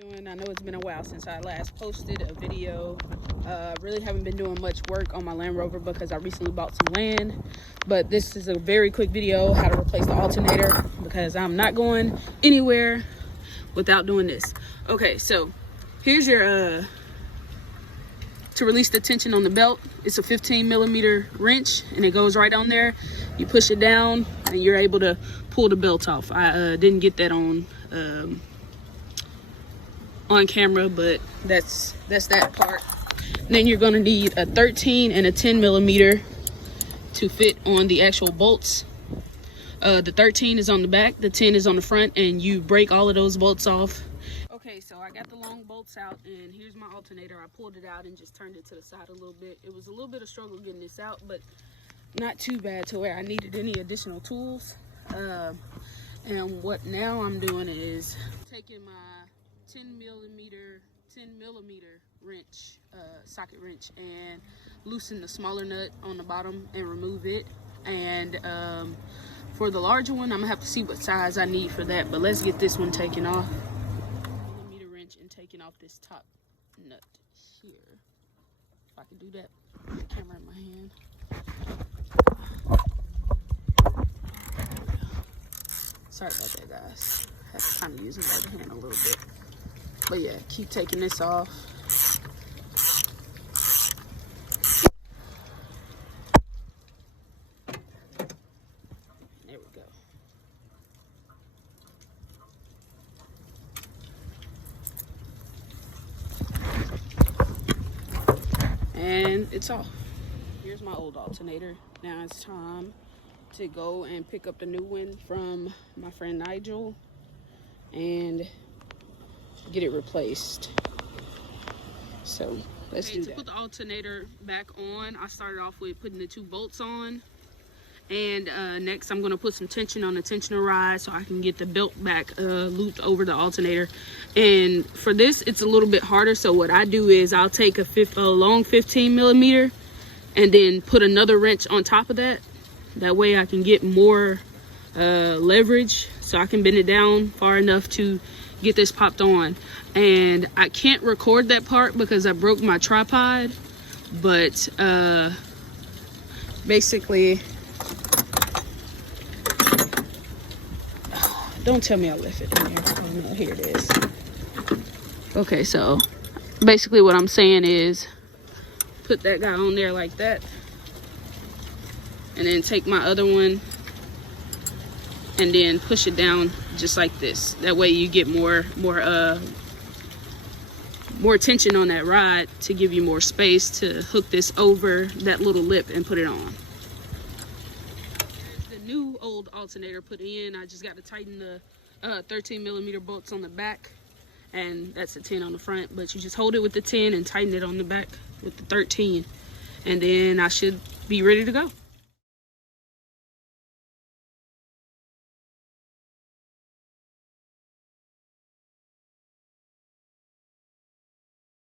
Doing? I know it's been a while since I last posted a video. Really haven't been doing much work on my Land Rover because I recently bought some land, but this is a very quick video how to replace the alternator because I'm not going anywhere without doing this. Okay, so here's your to release the tension on the belt. It's a 15mm wrench and it goes right on there. You push it down and you're able to pull the belt off. I didn't get that on camera, but that's that part. And then you're gonna need a 13 and a 10mm to fit on the actual bolts. The 13 is on the back, the 10 is on the front, and you break all of those bolts off. Okay, so I got the long bolts out, and here's my alternator. I pulled it out and just turned it to the side a little bit. It was a little bit of struggle getting this out, but not too bad to where I needed any additional tools. And what now I'm doing is taking my 10mm wrench, socket wrench, and loosen the smaller nut on the bottom and remove it. And for the larger one, I'm gonna have to see what size I need for that, but let's get this one taken off. Millimeter wrench and taking off this top nut here. If I can do that, camera in my hand. Sorry about that, guys. I have to kind of use my other hand a little bit. But yeah, keep taking this off. There we go. And it's off. Here's my old alternator. Now it's time to go and pick up the new one from my friend Nigel and get it replaced. So let's do that. To put the alternator back on, I started off with putting the 2 bolts on, and next I'm going to put some tension on the tensioner rod so I can get the belt back looped over the alternator. And for this, it's a little bit harder, so what I do is I'll take a long 15mm and then put another wrench on top of that. That way I can get more leverage, so I can bend it down far enough to get this popped on. And I can't record that part because I broke my tripod, but basically, don't tell me I left it in here. Oh no, here it is. Okay, so basically what I'm saying is put that guy on there like that, and then take my other one and then push it down just like this. That way you get more tension on that rod to give you more space to hook this over that little lip and put it on. There's the new old alternator put in. I just got to tighten the 13mm bolts on the back, and that's the 10 on the front, but you just hold it with the 10 and tighten it on the back with the 13, and then I should be ready to go.